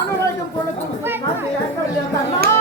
அனுராகம் கொள்ளக்கும்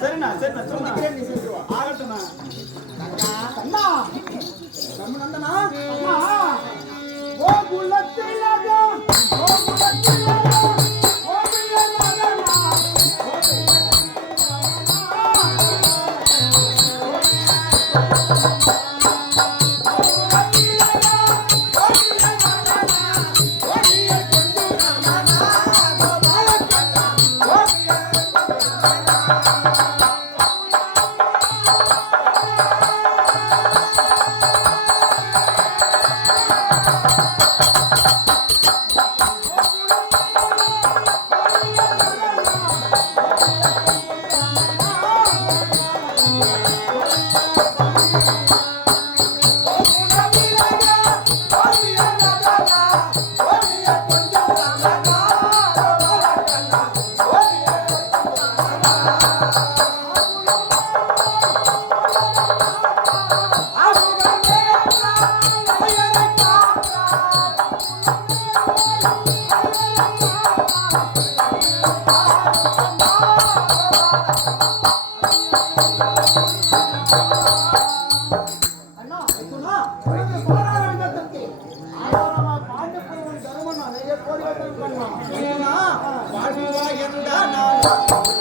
சரிண்ணா சரிண்ணா சொல்லிக்கிறேன் நீ சென்று வா. ஆகட்டும்ண்ணா. கண்ணா ரமணந்தனா அம்மா. கோகுலத்திலக கோகுலத்திலக கோகுலமகனா அண்ணா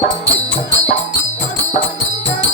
Thank you.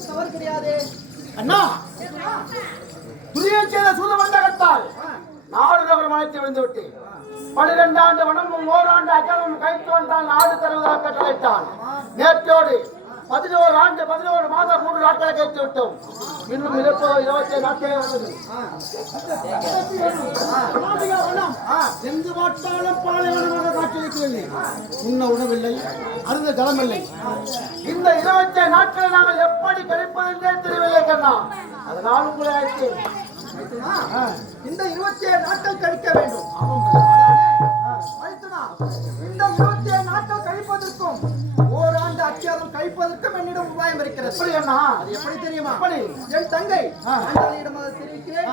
தவறு கிடையாது அண்ணா! துரிய செய்த சூதமண்டகத்தால் நாடு தவறு அழைத்து விழுந்து விட்டு பனிரெண்டு ஆண்டு வனமும் ஓராண்டு அகலும் கைத்தோல் தான் நாடு தருவதாக கட்டளையிட்டான் நேற்றோடு பதினோரு ஆண்டு பதினோரு மாதம் மூன்று நாட்களை கேட்டு விட்டோம் இன்னும் இருபது இருபத்தி நாட்களே வந்தது எங்கு பார்த்தாலும் பாலைவனமாக காட்சியளிக்கிறது உண்ண உணவில்லை அருந்த ஜலமில்லை இந்த இருபத்தி நாட்களை நாங்கள் எப்படி கழிப்பது என்றே தெரியவில்லை கண்ணா அதனால் உங்களை அழைத்தேன் மைத்துனா, ஆ. இந்த இருபத்தி ஏழு நாட்கள் கழிக்க வேண்டும் இந்த இருபத்தி ஏழு நாட்கள் கழிப்பதற்கும் கழிப்பதற்கும் என்னிடம் உபாயம் இருக்கிறது. எப்படி அண்ணா அது எப்படி தெரியுமா? எப்படி? என் தங்கை. ஆண்டாளியிடம் அதை தெரிவிக்கிறேன்.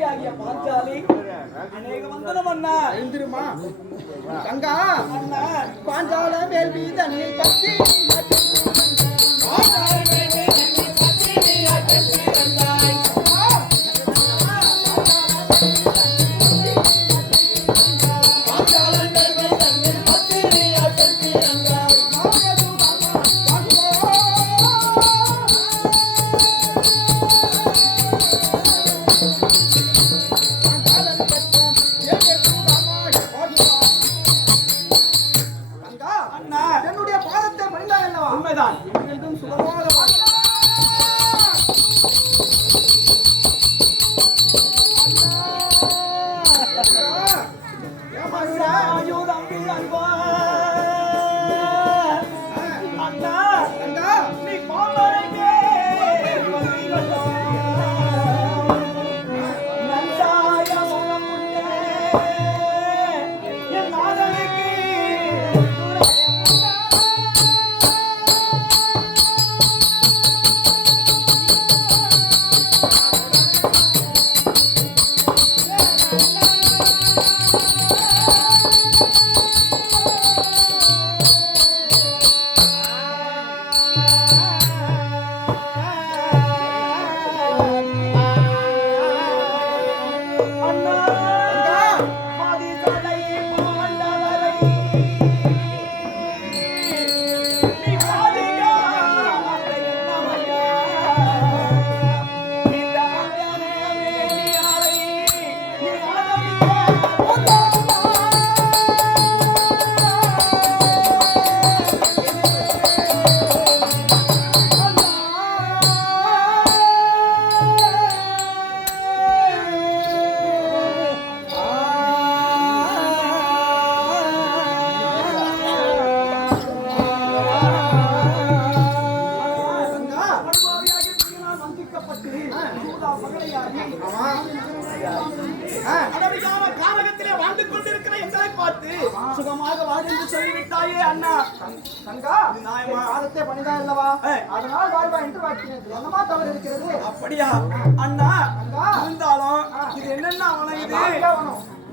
உன்னுடைய பாஞ்சாலி. அநேக வந்தனம் அண்ணா. எழுந்திருமா? தங்கா அண்ணா பாஞ்சால வேள்வி தண்ணில் பத்தி கங்கா. அதனால் வாழ்வா என்று வாக்கினது என்னமா தவறு இருக்கிறது? அப்படியா? அண்ணா. இருந்தாலும் இது என்னென்ன அவனம் இது.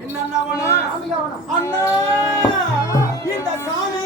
என்னென்ன அவனம். அண்ணா இந்த காமிக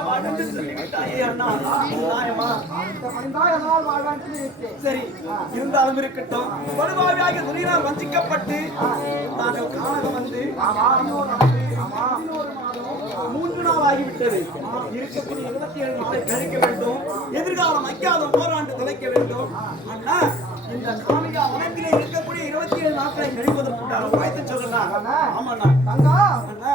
வாழ்ந்து சொல்லிவிட்டாயே அண்ணா நியாயமா சரி இருந்தாலும் இருக்கட்டும். படுபாவியாக துணியினால் வஞ்சிக்கப்பட்டு நாங்கள் காணக வந்து மூன்று நாள் ஆகிவிட்டது இருக்கக்கூடிய இருபத்தி ஏழு நாளை கழிக்க வேண்டும். எதிர்காலம் ஐக்காத ஓராண்டு தொலைக்க வேண்டும். அண்ணா இந்த காமிகா வனத்திலே இருக்கக்கூடிய இருபத்தி ஏழு நாட்களை கழிப்பதற்குண்டான உழைத்து சொல்லலாம் ஆமாண்ணா. கங்கா அண்ணா.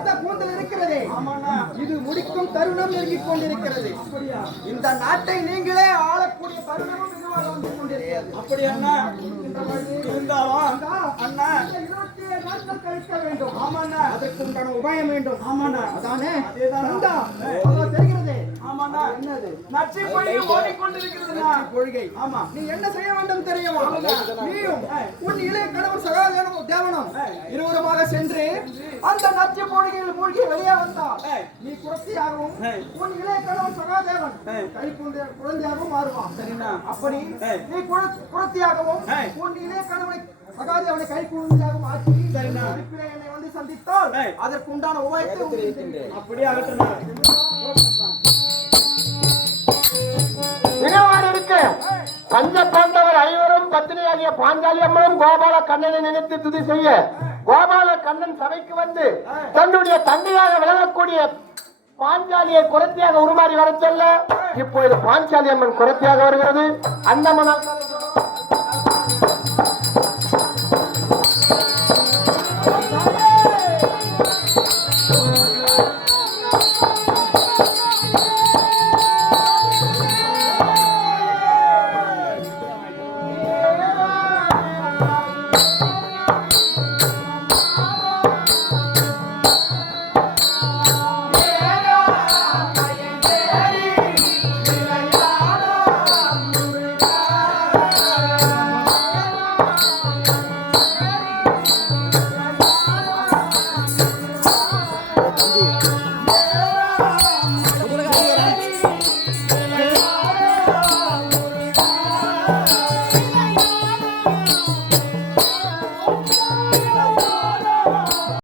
விரித்த கூந்தல் இருக்கிறதே. இது முடிக்கும் தருணம் நெருங்கிக் கொண்டிருக்கிறது. இந்த நாட்டை நீங்களே ஆளக்கூடிய தருணமும் இதுவாக வந்து கொண்டிருக்கிறது. அப்படி அண்ணா இருந்தாலும் அண்ணா இருபத்தி ஏழு நாட்கள் கழிக்க வேண்டும். ஆமாண்ணா. அதற்கு உண்டான உபாயம் வேண்டும். ஆமாண்ணா. அதானே? தெரிகிறதே. நீ என்ன செய்ய வேண்டும் தெரியுமா நீயும் உன் இளைய கணவர் சகாதேவனும் தேவனும் இருவருமாக சென்று அந்த நச்சு மூழ்கியில் மூழ்கி வெளியே வந்தால் ஏய். நீ குரத்தியாகவும் ஏய். உன் இளைய கணவர் சகாதேவன். கை குழந்தை குழந்தையாகவும் மாறுவான் சரிண்ணா அப்படி. நீ குர- குரத்தியாகவும். உன் இளைய கணவனை சகாதேவனை கை குழந்தையாகவும் ஆக்கி சரிண்ணா. குறிப்பிட என்னை வந்து சந்தித்தால் ஏய். அதற்கு உண்டான உபாயத்தை. அப்படியே ஆகட்டும்ண்ணா இனவாடு இருக்கு பஞ்ச பாண்டவர் ஐவரும் பத்தினியாகிய பாஞ்சாலி அம்மனும் கோபால கண்ணனை நினைத்து துதி செய்ய கோபால கண்ணன் சபைக்கு வந்து தன்னுடைய தந்தையாக விளங்கக்கூடிய பாஞ்சாலியை குரத்தியாக உருமாறி வரச் சொல்ல. இப்பொழுது பாஞ்சாலி அம்மன் குரத்தியாக வருகிறது. அந்த